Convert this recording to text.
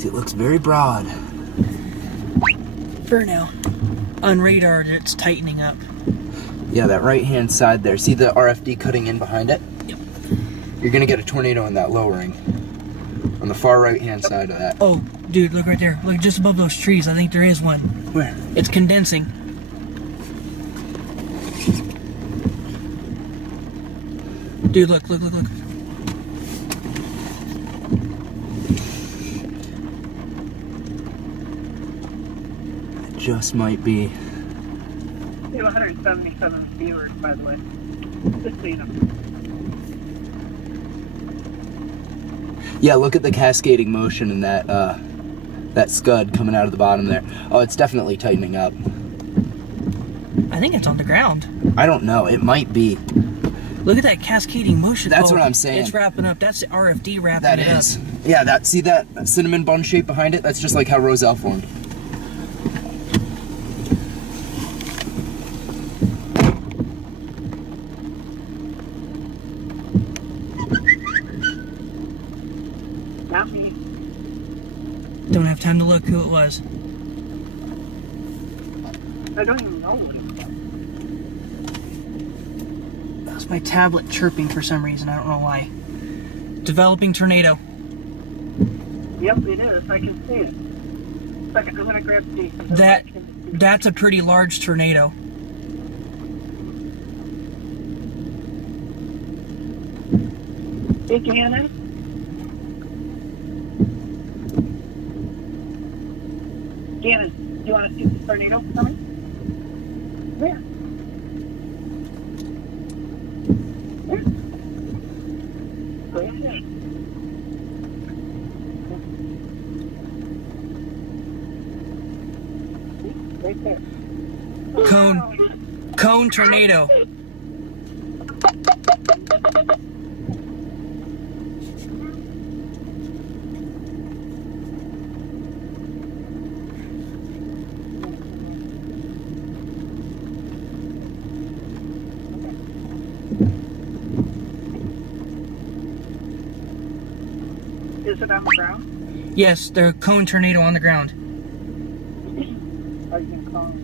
See, it looks very broad. For now. On radar, it's tightening up. Yeah, that right-hand side there. See the RFD cutting in behind it? Yep. You're gonna get a tornado in that lowering. On the far right-hand side of that. Oh, dude, look right there. Look just above those trees. I think there is one. Where? It's condensing. Dude, look. It just might be. We have 177 viewers, by the way. Just so you know. Yeah, look at the cascading motion in that that scud coming out of the bottom there. Oh, it's definitely tightening up. I think it's on the ground. I don't know. It might be. Look at that cascading motion. That's what I'm saying. It's wrapping up. That's the RFD wrapping That it is. up. Yeah, see that cinnamon bun shape behind it? That's just like how Roselle formed. Not me. Don't have time to look who it was. I don't even know what it was. That was my tablet chirping for some reason. I don't know why. Developing tornado. Yep, it is. I can see it. Second, I'm gonna grab the. That's a pretty large tornado. Hey, Gannon. Gannon, do you want to see the tornado coming? Where? Where? Go ahead. Right there. Cone tornado. Is it on the ground? Yes, the cone tornado on the ground. Are you going to call him?